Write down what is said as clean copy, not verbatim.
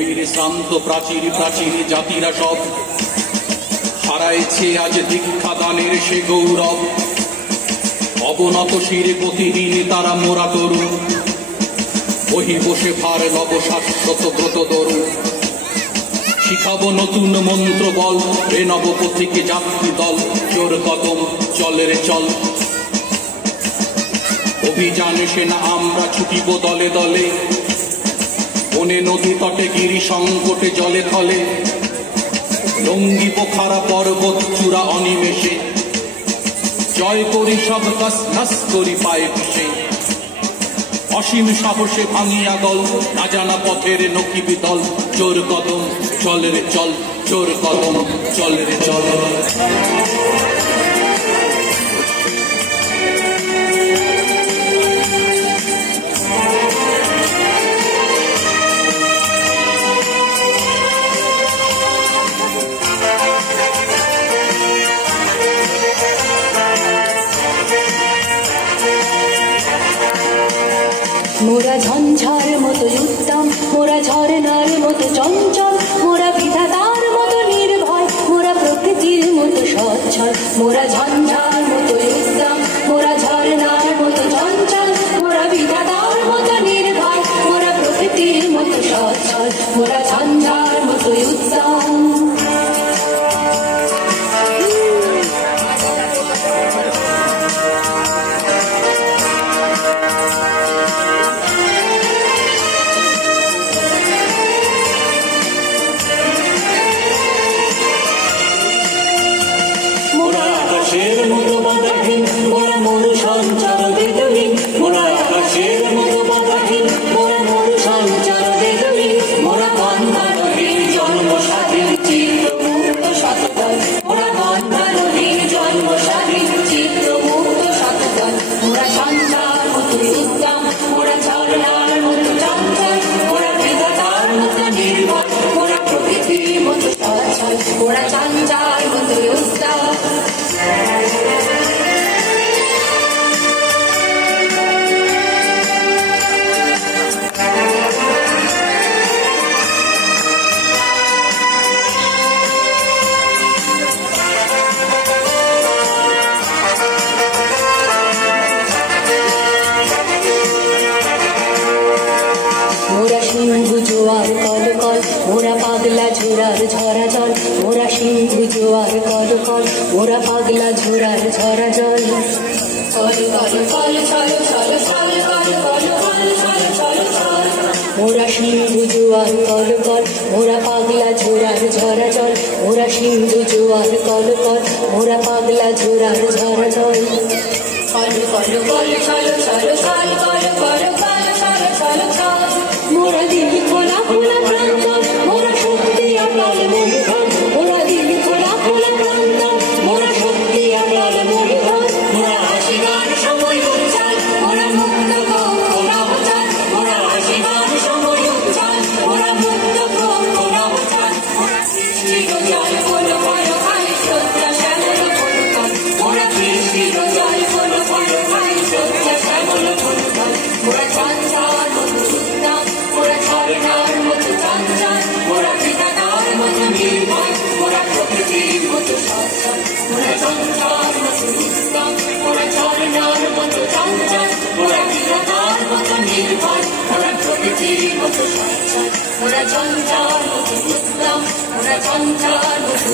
গভীর শ্রান্ত প্রাচীর প্রাচীর জাতিরা সব হারাইছে আজ দীক্ষা দানের সে গৌরব। অবনত শিরে গতিহীন তারা মোরা তরু, বহি বসে ভার নব শাশ্বত ব্রত দরু। শিখাবো নতুন মন্ত্র বল, রে নবপথিকে যাত্রী দল। জোর কদম চলে রে চল, অভিযানে সেনা আমরা ছুটিব দলে দলে। বনে নদী তটে গিরি সংকটে জলে থলে, লঙ্গিব খারা পর্বত চূড়া অনিমেষে। জয় করি সব কাস নাস করি পায়ে পিষে, অসীম সাহসে ভাঙিয়া দল। না জানা পথের নকিবি দল, জোর কদম চল রে চল, জোর কদম চল রে চল। মোরা ঝঞ্ঝার মতো উত্তম, মোরা ঝরনার মতো চঞ্চল, মোরা বিধাতার মতো নির্ভয়, মোরা প্রকৃতির মতো সচ্ছল। মোরা ঝঞ্ঝার মতো উত্তম, মোরা ঝরনার মতো চঞ্চল, মোরা বিধাতার মতো নির্ভয়, মোরা প্রকৃতির মতো সচ্ছল। মোরা ঝঞ্ঝার মতো উত্তম। আকাশের মতো বাধাহীন মোরা মরু সঞ্চার বেদহীন, মোরা আকাশের মতো বাধাহীন মোরা মরু সঞ্চার বেদহীন। মোরা বন্ধারহীন জন্ম স্বাধীন চিত্র মুক্ত শতদল, মোরা বন্ধারহীন জন্ম স্বাধীন চিত্র মুক্ত শতদল। মোরা ঝঞ্ঝার মতো উদ্যম, মোরা ঝরনার মতো চঞ্চল, মোরা বিধাতার মতো নির্ভর, মোরা প্রকৃতির মতো সচ্ছল। মোরা ঝঞ্ঝার মতো উদ্যম। মোরা সিন্ধু জোয়ার কল কল, মোরা পাগলা ঝোরার ঝরা জল, মোরা সিন্ধু জোয়ার কল কল, মোরা পাগলা ঝোরার ঝরা জল। কল কল কল ছল ছল ছল কল কল কল ছল ছল ছল। মোরা সিন্ধু জোয়ার কল কল, মোরা পাগলা ঝোরার ঝরা জল, মোরা সিন্ধু জোয়ার কল কল, মোরা পাগলা ঝোরার ঝরা জল। কল কল কল ছল ছল ছল কল কল কল ছল ছল ছল। মোরা দিল খোলা খোলা প্রান্ত, মোরা শক্তি আপনার মূলধন, মোরা দিল খোলা খোলা প্রান্ত, মোরা শক্তি আপনার মূলধন। মোরা আসিবার সময় উচ্চাল, মোরা মুক্ত কোনা উচ্চাল, মোরা আসিবার সময় উচ্চাল, মোরা মুক্ত কোনা উচ্চাল। মোরা সৃষ্টির জল বল ভয় খাই সত্য শ্যামল ফলফল, মোরা সৃষ্টির জল বল ভয় খাই সত্য শ্যামল ফলফল। মোরা ঝঞ্ঝার মতো উত্তম, মোরা ঝরনার মতো চঞ্চল, মোরা বিধাতার মতো নির্ভয়, মোরা প্রকৃতির মতো সচ্ছল। মোরা ঝঞ্ঝার মতো উত্তম, মোরা ঝরনার মতো চঞ্চল, মোরা বিধাতার মতো নির্ভয়, মোরা প্রকৃতির মতো সচ্ছল। মোরা ঝঞ্ঝার মতো উত্তম, মোরা ঝঞ্ঝার মতো